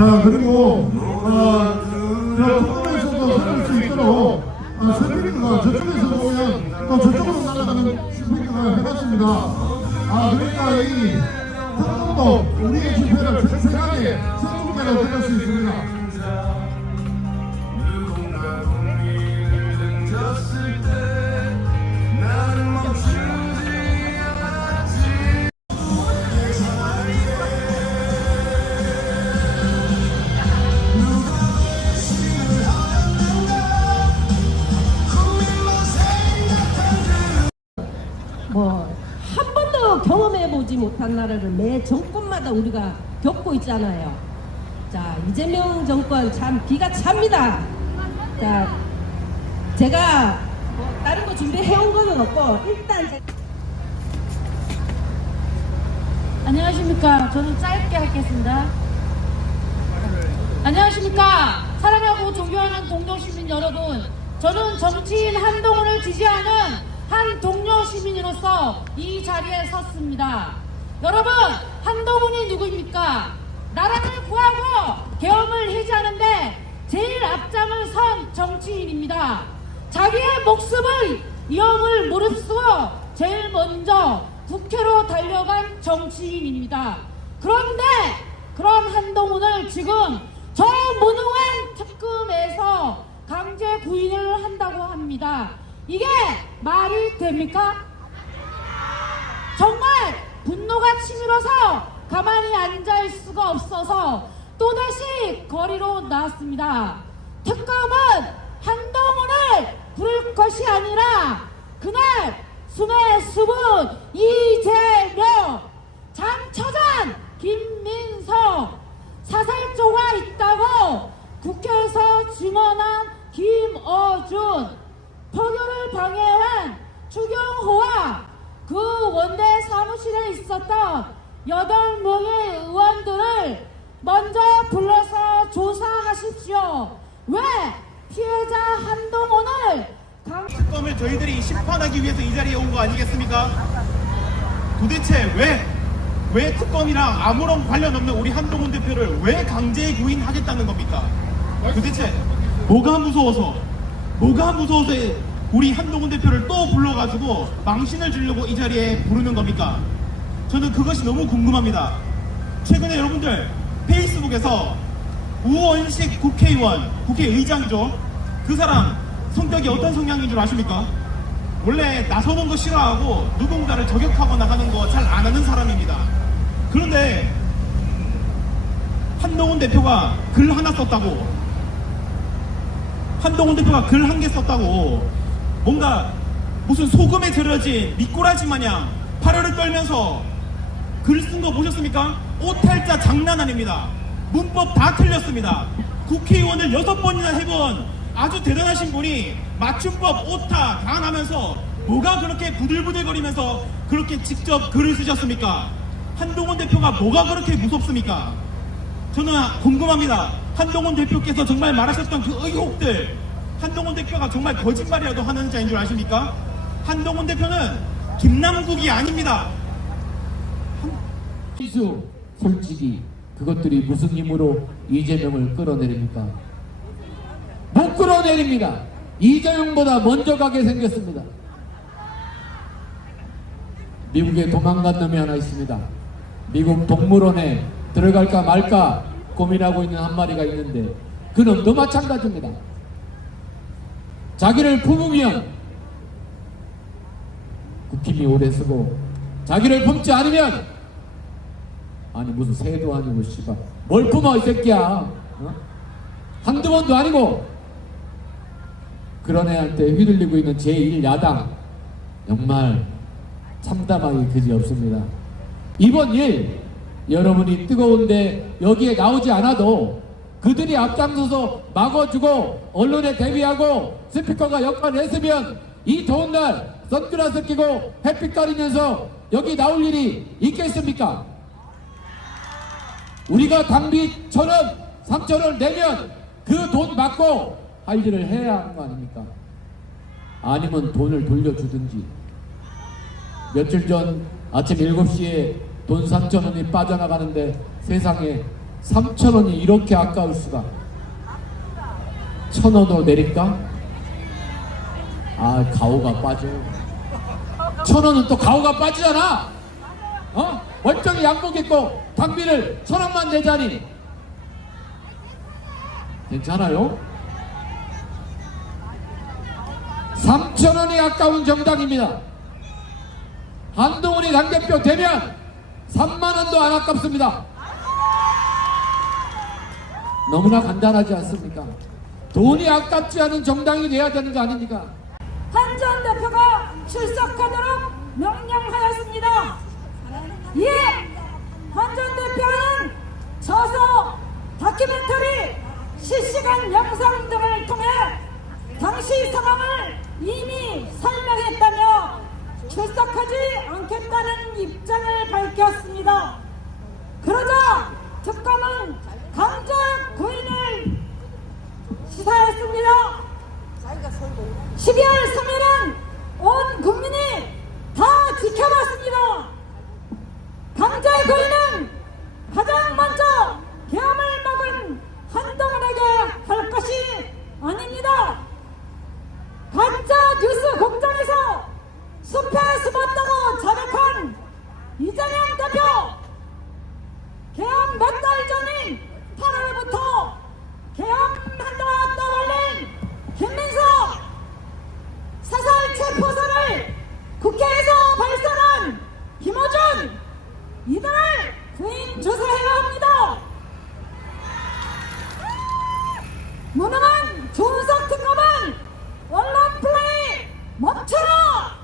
자, 그리고 저 조금에서도 서릴 수 있도록 스피커가 저쪽에서 보면 또 저쪽으로 날아가는 스피커가 해놨습니다. 그러니까 이 특검도 우리의 집회를 생생하게 생중계로 들을 수 있습니다. 한 번도 경험해보지 못한 나라를 매 정권마다 우리가 겪고 있잖아요. 자, 이재명 정권 참 기가 찹니다. 자, 제가 다른 거 준비해온 거는 없고 일단 안녕하십니까. 저는 짧게 하겠습니다. 안녕하십니까. 사랑하고 존경하는 동료시민 여러분, 저는 정치인 한동훈을 지지하는 한 동료 시민으로서 이 자리에 섰습니다. 여러분, 한동훈이 누구입니까? 나라를 구하고 계엄을 해제하는데 제일 앞장을 선 정치인입니다. 자기의 목숨을 위험을 무릅쓰고 제일 먼저 국회로 달려간 정치인입니다. 그런데 그런 한동훈을 지금 저 무능한 특검에서 강제 구인을 한다고 합니다. 이게 말이 됩니까? 정말 분노가 치밀어서 가만히 앉아있을 수가 없어서 또다시 거리로 나왔습니다. 특검은 한동훈을 부를 것이 아니라 그날 숨의 수분 이재명, 장처장 김민석, 사살조가 있다고 국회에서 증언한 김어준, 포교를 방해한 추경호와 그 원내 사무실에 있었던 8명의 의원들을 먼저 불러서 조사하십시오. 왜 피해자 한동훈을 특검을 저희들이 심판하기 위해서 이 자리에 온 거 아니겠습니까? 도대체 왜 특검이랑 아무런 관련 없는 우리 한동훈 대표를 왜 강제 구인하겠다는 겁니까? 도대체 뭐가 무서워서 우리 한동훈 대표를 또 불러가지고 망신을 주려고 이 자리에 부르는 겁니까? 저는 그것이 너무 궁금합니다. 최근에 여러분들 페이스북에서 우원식 국회의장이죠. 그 사람 성격이 어떤 성향인 줄 아십니까? 원래 나서는 거 싫어하고 누군가를 저격하거나 하는 거 잘 안 하는 사람입니다. 그런데 한동훈 대표가 글 하나 썼다고, 한동훈 대표가 글 한 개 썼다고 뭔가 무슨 소금에 절여진 미꾸라지 마냥 파열을 떨면서 글 쓴 거 보셨습니까? 오탈자 장난 아닙니다. 문법 다 틀렸습니다. 국회의원을 6번이나 해본 아주 대단하신 분이 맞춤법 오타 다 하면서 뭐가 그렇게 부들부들거리면서 그렇게 직접 글을 쓰셨습니까? 한동훈 대표가 뭐가 그렇게 무섭습니까? 저는 궁금합니다. 한동훈 대표께서 정말 말하셨던 그 의혹들, 한동훈 대표가 정말 거짓말이라도 하는 자인 줄 아십니까? 한동훈 대표는 김남국이 아닙니다. 솔직히 그것들이 무슨 힘으로 이재명을 끌어내립니까? 못 끌어내립니다. 이재명보다 먼저 가게 생겼습니다. 미국에 도망간 놈이 하나 있습니다. 미국 동물원에 들어갈까 말까 고민하고 있는 한 마리가 있는데 그 놈도 마찬가지입니다. 자기를 품으면 국힘이 오래 쓰고 자기를 품지 않으면 아니 무슨 새도 아니고 씨발 뭘 품어 이 새끼야. 한두 번도 아니고 그런 애한테 휘둘리고 있는 제1야당 정말 참담하기 그지없습니다. 이번 일 여러분이 뜨거운데 여기에 나오지 않아도 그들이 앞장서서 막아주고 언론에 대비하고 스피커가 역할을 했으면 이 더운 날 선글라스 끼고 햇빛 가리면서 여기 나올 일이 있겠습니까? 우리가 당비 1,000원, 3,000원 내면 그 돈 받고 할 일을 해야 하는 거 아닙니까? 아니면 돈을 돌려주든지. 며칠 전 아침 7시에 돈 3,000원이 빠져나가는데 세상에 3,000원이 이렇게 아까울 수가. 1,000원으로 내릴까? 아, 가오가 빠져. 1,000원은 또 가오가 빠지잖아. 멀쩡히 양복 입고 당비를 1,000원만 내자니 괜찮아요? 3,000원이 아까운 정당입니다. 한동훈이 당대표 되면 3만원도 안 아깝습니다. 너무나 간단하지 않습니까? 돈이 아깝지 않은 정당이 돼야 되는 거 아닙니까? 한 전 대표가 출석하도록 명령하였습니다. 이에 한 전 대표는 저서 다큐멘터리 실시간 영상 등을 통해 당시 상황을 이미 설명했다며 출석하지 않겠다는 입장을 밝혔습니다. 그러자 특검은 강제 구인을 시사했습니다. 12월 3일은 온 국민이 다 지켜봤습니다. 강제 구인은 가장 먼저 계엄을 막은 한동훈에게 할 것이 아닙니다. 가짜 뉴스 공장에서 숲에 숨었다고 자백한 이재명 대표, 계엄 몇 달 전인 8월부터 계엄한다고 떠벌린 김민석 사살 체포서를 국회에서 발설한 김어준, 이들을 구인 조사해야 합니다. 무능한 조은석 특검은 언론 플레이 멈춰라!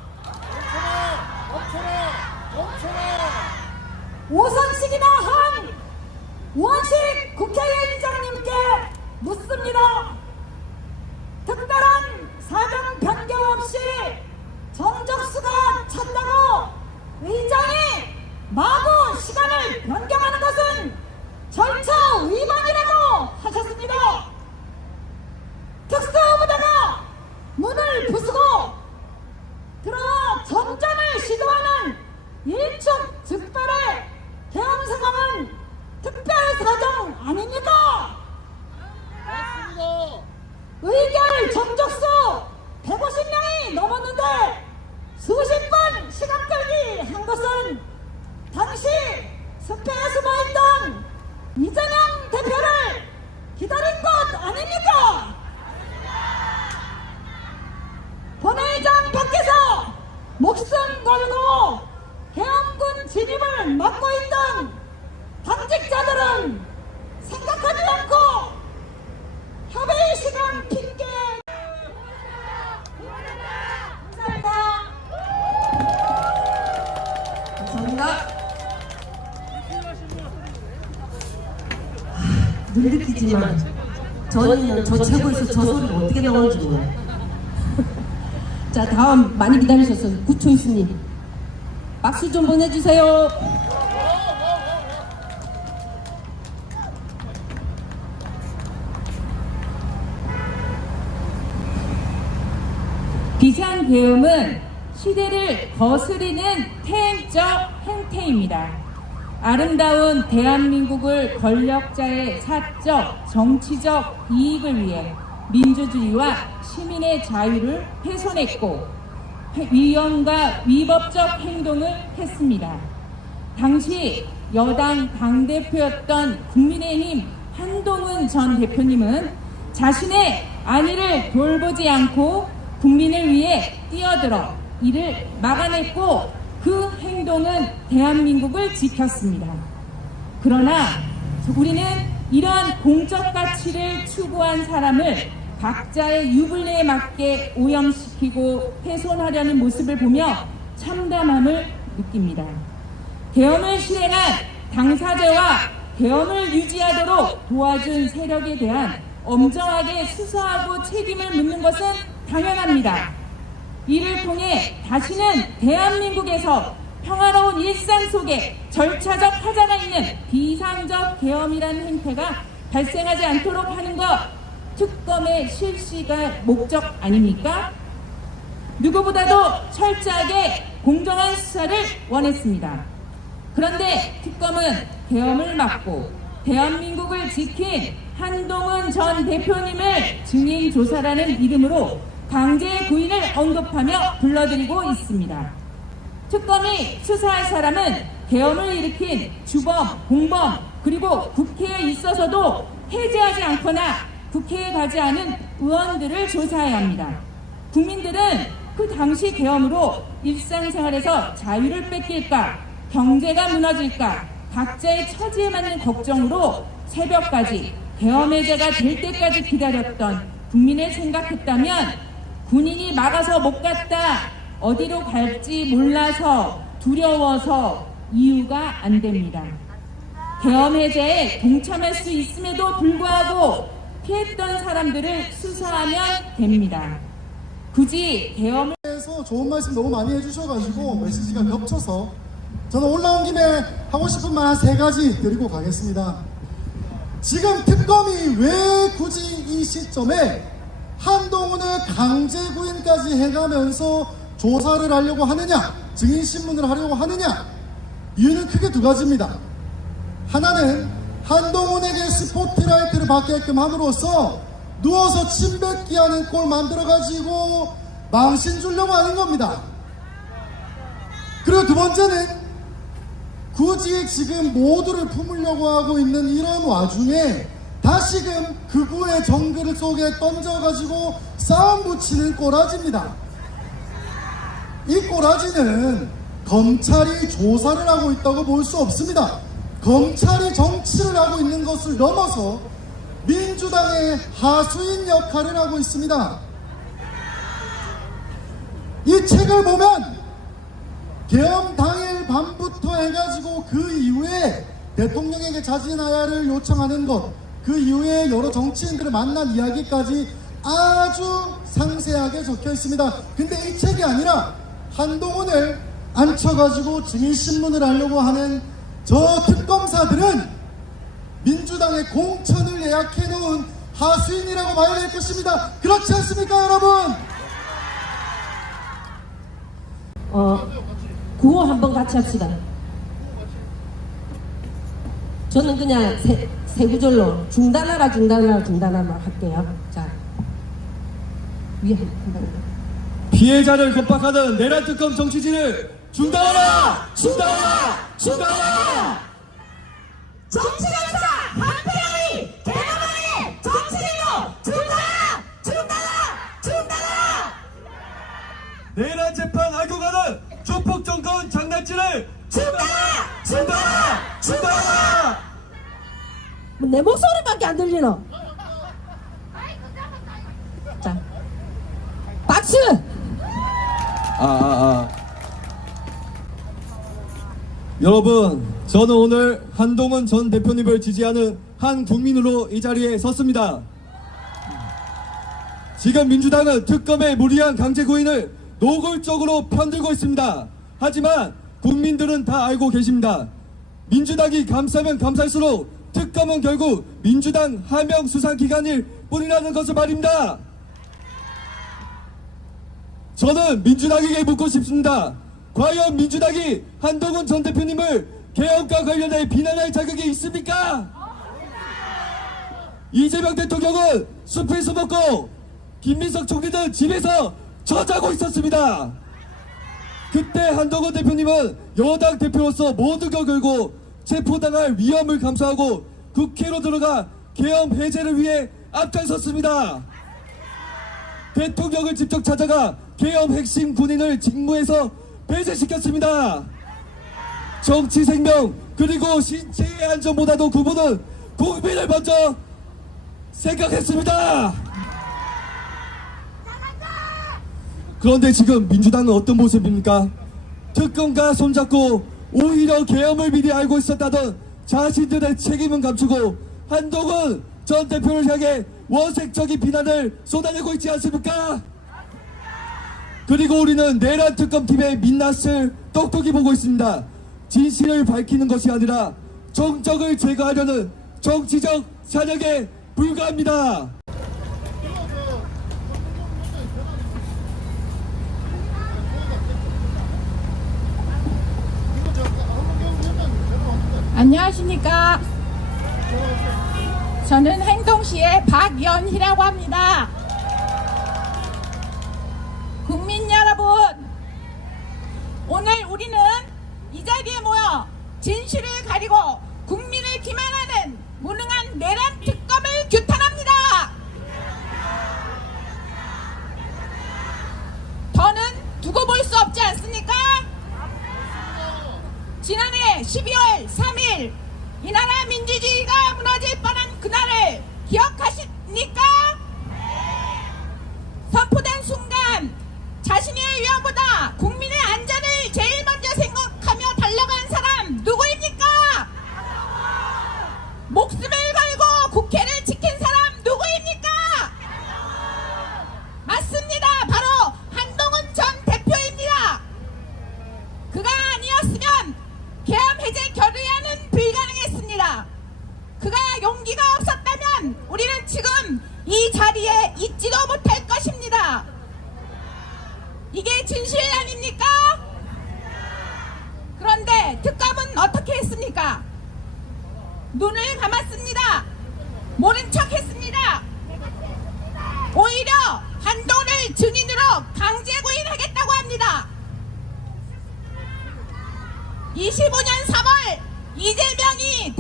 오선식이나 한 우원식 국회의장님께 묻습니다. 특별한 사정 변경 없이 정적수가 찼다고 의장이 마구 시간을 변경하는 것은 절차 위반이라고 하셨습니다. 특수부대가 문을 부수고 들어와 전전을 시도하는 일촉 즉발의 계엄 상황은 특별사정 아닙니까? 의결 정적수 150명이 넘었는데 수십 번 시간 끌기 한 것은 당시 숲에 숨어있던 이재명 대표를 기다린 것 아닙니까? 본회의장 밖에서 목숨 걸고 계엄군 진입을 막고 있던 당직자들은 생각하지 않고 협의 시간 핑계. 감사합니다. 늘 느끼지만 저는 저 최고에서 저 소리를 어떻게 나오는지 몰라요. 자, 다음 많이 기다리셨어요. 구초이스님 박수 좀 보내주세요. 비상계엄은 시대를 거스리는 태행적 행태입니다. 아름다운 대한민국을 권력자의 사적, 정치적 이익을 위해 민주주의와 시민의 자유를 훼손했고 위헌과 위법적 행동을 했습니다. 당시 여당 당대표였던 국민의힘 한동훈 전 대표님은 자신의 안위를 돌보지 않고 국민을 위해 뛰어들어 이를 막아냈고 그 행동은 대한민국을 지켰습니다. 그러나 우리는 이러한 공적 가치를 추구한 사람을 각자의 유불리에 맞게 오염시키고 훼손하려는 모습을 보며 참담함을 느낍니다. 계엄을 실행한 당사자와 계엄을 유지하도록 도와준 세력에 대한 엄정하게 수사하고 책임을 묻는 것은 당연합니다. 이를 통해 다시는 대한민국에서 평화로운 일상 속에 절차적 하자가 있는 비상적 계엄이라는 행태가 발생하지 않도록 하는 것, 특검의 실시가 목적 아닙니까? 누구보다도 철저하게 공정한 수사를 원했습니다. 그런데 특검은 계엄을 막고 대한민국을 지킨 한동훈 전 대표님을 증인 조사라는 이름으로 강제 구인을 언급하며 불러들이고 있습니다. 특검이 수사할 사람은 계엄을 일으킨 주범, 공범, 그리고 국회에 있어서도 해제하지 않거나 국회에 가지 않은 의원들을 조사해야 합니다. 국민들은 그 당시 계엄으로 일상생활에서 자유를 뺏길까, 경제가 무너질까, 각자의 처지에 맞는 걱정으로 새벽까지 계엄 해제가 될 때까지 기다렸던 국민을 생각했다면 군인이 막아서 못 갔다, 어디로 갈지 몰라서 두려워서 이유가 안 됩니다. 계엄 해제에 동참할 수 있음에도 불구하고 피했던 사람들을 수사하면 됩니다. 굳이 계엄을 에서 좋은 말씀 너무 많이 해주셔가지고 메시지가 겹쳐서 저는 올라온 김에 하고 싶은 말 한 3가지 드리고 가겠습니다. 지금 특검이 왜 굳이 이 시점에 한동훈을 강제 구인까지 해가면서 조사를 하려고 하느냐, 증인신문을 하려고 하느냐, 이유는 크게 2가지입니다. 하나는 한동훈에게 스포트라이트를 받게끔 함으로써 누워서 침 뱉기 하는 꼴 만들어가지고 망신 주려고 하는 겁니다. 그리고 2번째는 굳이 지금 모두를 품으려고 하고 있는 이런 와중에 다시금 극우의 정글 속에 던져가지고 싸움 붙이는 꼬라지입니다. 이 꼬라지는 검찰이 조사를 하고 있다고 볼 수 없습니다. 검찰이 정치를 하고 있는 것을 넘어서 민주당의 하수인 역할을 하고 있습니다. 이 책을 보면 계엄 당일 밤부터 해가지고 그 이후에 대통령에게 자진하야를 요청하는 것, 그 이후에 여러 정치인들을 만난 이야기까지 아주 상세하게 적혀 있습니다. 근데 이 책이 아니라 한동훈을 앉혀가지고 증인신문을 하려고 하는 저 특검사들은 민주당의 공천을 예약해 놓은 하수인이라고 봐야 될 것입니다. 그렇지 않습니까, 여러분? 구호 한번 같이 합시다. 저는 그냥 세 구절로 중단하라 할게요. 자, 위에 한번. 피해자를 겁박하는 내란 특검 정치진을 중단하라! 중단하라! 중단하라! 정치검사 한패영이 개나마니 정치인으로 중단하라! 중단하라! 중단하라! 내란 재판 알고 가는 조폭 정권 장난질을 중단하라! 중단하라! 중단하라! 뭐내 목소리밖에 안 들리노? 자, 박수! 여러분, 저는 오늘 한동훈 전 대표님을 지지하는 한 국민으로 이 자리에 섰습니다. 지금 민주당은 특검의 무리한 강제 구인을 노골적으로 편들고 있습니다. 하지만 국민들은 다 알고 계십니다. 민주당이 감싸면 감쌀수록 특검은 결국 민주당 하명 수사기관일 뿐이라는 것을 말입니다. 저는 민주당에게 묻고 싶습니다. 과연 민주당이 한동훈 전 대표님을 개헌과 관련해 비난할 자격이 있습니까? 이재명 대통령은 숲에서 먹고 김민석 총리는 집에서 저자고 있었습니다. 그때 한동훈 대표님은 여당 대표로서 모든 걸 걸고 체포당할 위험을 감수하고 국회로 들어가 계엄 해제를 위해 앞장섰습니다. 대통령을 직접 찾아가 계엄 핵심 군인을 직무에서 배제시켰습니다. 정치 생명 그리고 신체의 안전보다도 그분은 국민을 먼저 생각했습니다. 그런데 지금 민주당은 어떤 모습입니까? 특검과 손잡고 오히려 계엄을 미리 알고 있었다던 자신들의 책임은 감추고 한동훈 전 대표를 향해 원색적인 비난을 쏟아내고 있지 않습니까? 그리고 우리는 내란 특검팀의 민낯을 똑똑히 보고 있습니다. 진실을 밝히는 것이 아니라 정적을 제거하려는 정치적 사냥에 불과합니다. 안녕하십니까. 저는 행동시의 박연희라고 합니다. 국민 여러분, 오늘 우리는 이 자리에 모여 진실을 가리고 국민을 기만하는 무능한 내란 특검을 규탄합니다. 더는 두고 볼 수 없지 않습니까? 지난해 12월 3일 이 나라 민주주의가 무너질 뻔한 그날을 기억하십니까? 선포된 순간 자신의 위험보다 국민의 안전을 제일 먼저 생각하며 달려간 사람 누구입니까? 목숨을 걸고 국회를 지킨 사람 누구입니까? 맞습니다. 바로 한동훈 전 대표입니다. 그가 아니었으면 계엄 해제 결의안은 불가능했습니다. 그가 용기가 없었다면 우리는 지금 이 자리에 있지도 못할 것입니다. 이게 진실 아닙니까? 그런데 특검은 어떻게 했습니까? 눈을 감았습니다. 모른 척 했습니다. 오히려 한동훈을 증인으로 강제 구인하겠다고 합니다. 25년 3월 이재명이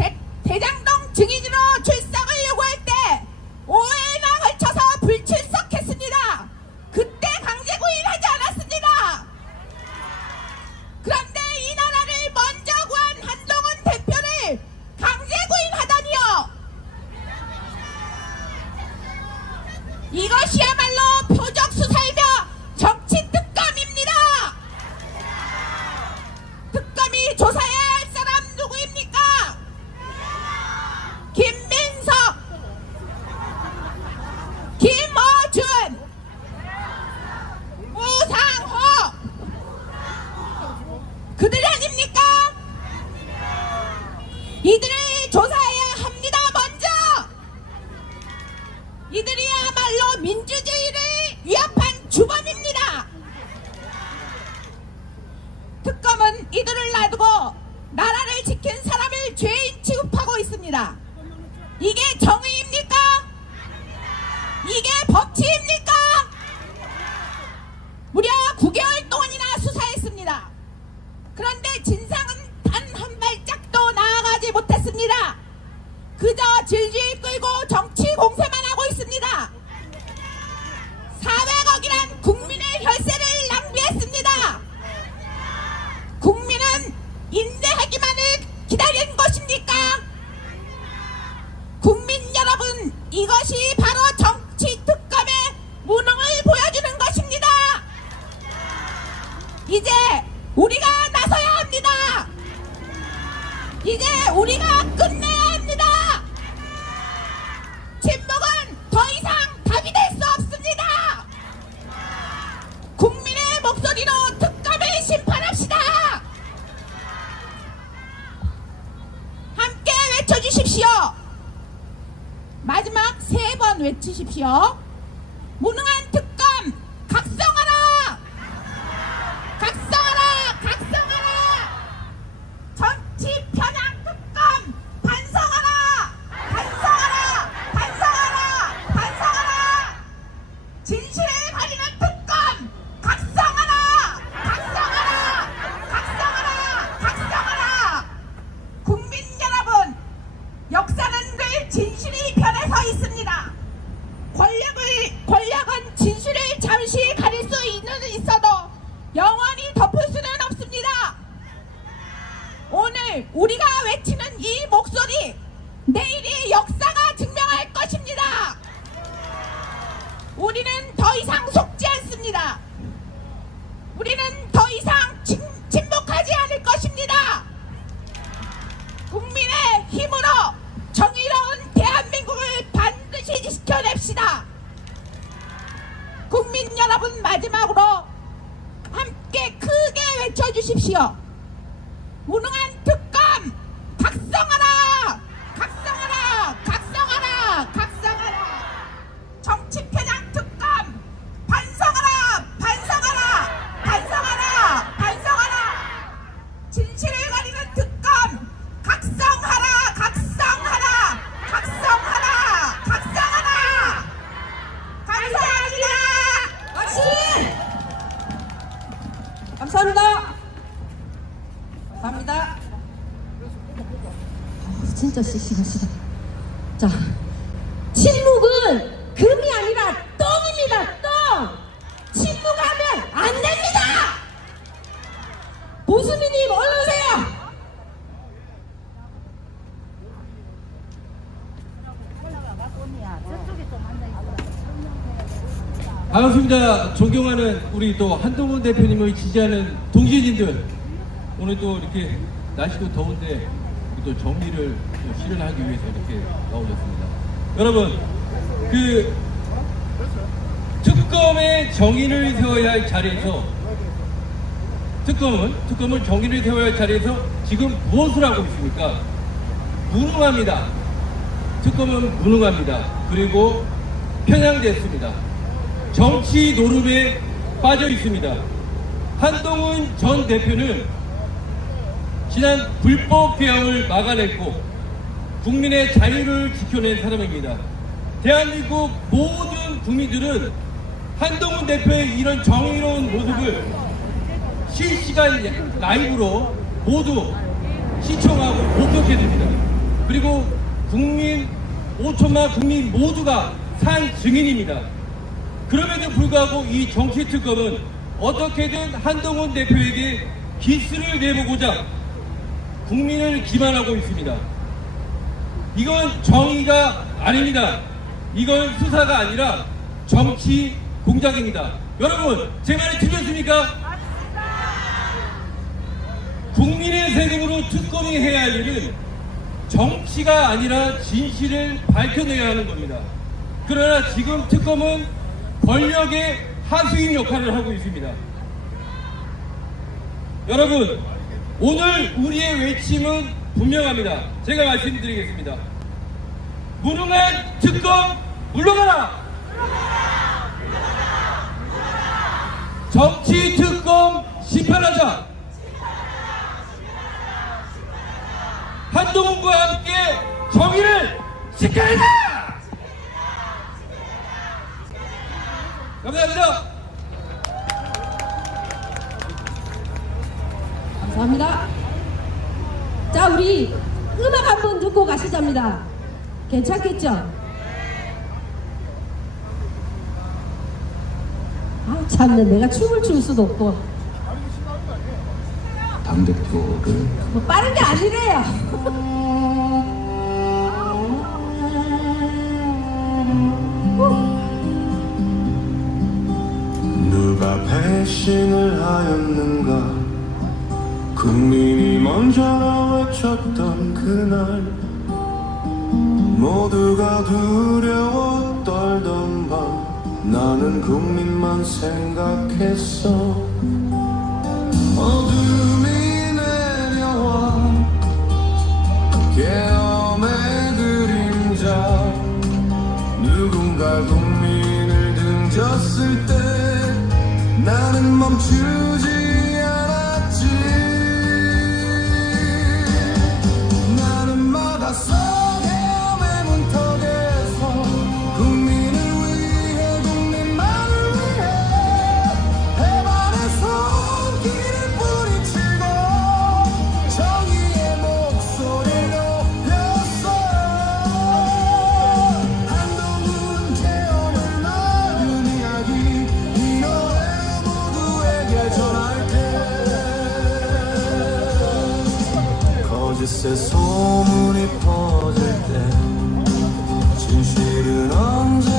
대장동 증인으로 출석을 요구할 때 5회나 걸쳐서 불출석했습니다. 그때 강제 구인하지 않았습니다. 그런데 이 나라를 먼저 구한 한동훈 대표를 강제 구인하다니요. 이것이야말로 표적 수사이며 정치 특검입니다. 특검이 조사해야 할 사람 누구입니까? 김민석, 김어준, 우상호, 그들 아닙니까? 이들을 조사해야 합니다. 먼저 이들이야말로 민주주의를 위협한 주범입니다. 특검은 이들을 놔두고 나라를 지킨 사람을 죄인 취급하고 있습니다. 이게 정의입니까? 이게 법치입니까? 무려 9개월 동안이나 수사했습니다. 그런데 진상은 단 한 발짝도 나아가지 못했습니다. 그저 질질 끌고 정치 공세만 하고 있습니다. 400억이란 국민의 혈세를 낭비했습니다. 국민은 인내하기만을 기다린 것입니까? 국민 여러분, 이것이 바로 정치 특검의 무능을 보여주는 것입니다. 이제 우리가 나서야 합니다. 이제 우리가 끝내야 합니다. 침묵은 더 이상 답이 될 수 없습니다. 국민의 목소리로 특검을 심판합시다. 함께 외쳐주십시오. 마지막 3번 외치십시오. 무능한 특검 각성하라! 각성하라! 각성하라! 정치 편향 특검 반성하라! 반성하라! 반성하라! 반성하라! 진실을 가리는 특검 각성하라! 각성하라! 각성하라! 각성하라! 국민 여러분, 역사는 늘 진실이 변해 서 있습니다. 권력은 진실을 잠시 가릴 수 있어도 영원히 덮을 수는 없습니다. 오늘 우리가 외치는 이 목소리, 내일이 역사가 증명할 것입니다. 우리는 더 이상 속지 않습니다. 우리는 더 이상 침묵하지 않을 것입니다. 국민의 힘으로 정의로운 대한민국을 반드시 지켜냅시다. 국민 여러분, 마지막으로 함께 크게 외쳐주십시오. 무능한 특검 각성하라! 각성하라! 각성하라! 각성하라! 정치 편향 특검 반성하라! 반성하라! 반성하라! 반성하라! 진실을 가리는 특검 각성하라! 각성하라! 감사합니다. 진짜 씩씩하시다. 자, 침묵은 금이 아니라 똥입니다. 똥. 침묵하면 안 됩니다. 보수미님 얼른 오세요. 반갑습니다. 존경하는 우리 또 한동훈 대표님을 지지하는 동지님들, 오늘 또 이렇게 날씨도 더운데 또 정리를 또 실현하기 위해서 이렇게 나오셨습니다. 여러분, 그 특검의 정의를 세워야 할 자리에서 특검은 정의를 세워야 할 자리에서 지금 무엇을 하고 있습니까? 무능합니다. 특검은 무능합니다. 그리고 편향됐습니다. 정치 노름에 빠져 있습니다. 한동훈 전 대표는 지난 불법 개혁을 막아냈고 국민의 자유를 지켜낸 사람입니다. 대한민국 모든 국민들은 한동훈 대표의 이런 정의로운 모습을 실시간 라이브로 모두 시청하고 목격해 줍니다. 그리고 국민 5천만 국민 모두가 산 증인입니다. 그럼에도 불구하고 이 정치특검은 어떻게든 한동훈 대표에게 기스를 내보고자 국민을 기만하고 있습니다. 이건 정의가 아닙니다. 이건 수사가 아니라 정치 공작입니다. 여러분, 제 말이 틀렸습니까? 국민의 세금으로 특검이 해야 할 일은 정치가 아니라 진실을 밝혀내야 하는 겁니다. 그러나 지금 특검은 권력의 하수인 역할을 하고 있습니다. 여러분, 오늘 우리의 외침은 분명합니다. 제가 말씀드리겠습니다. 무능한 특검 물러가라! 정치 특검 심판하자! 한동훈과 함께 정의를 지켜내자! 감사합니다. 감사합니다. 자, 우리 음악 한번 듣고 가시자입니다. 괜찮겠죠? 아, 참네. 내가 춤을 출 수도 없고. 당대표를 뭐 빠른 게 아니래요. 누가 배신을 하였는가 국민이 먼저 외쳤던 그날 모두가 두려워 떨던 밤 나는 국민만 생각했어 어둠이 내려와 계엄의 그림자 누군가 국민을 등졌을 때 나는 멈추지 않았지 나는 막았어 계엄의 문턱에서 국민을 위해 국민만을 위해 해반의 손길을 뿌리치고 정의의 목소리를 높였어 한동훈 계엄을 막은 이야기 이 노래 모두에게 전할게 거짓의 소문이 퍼질 때 진실은 언제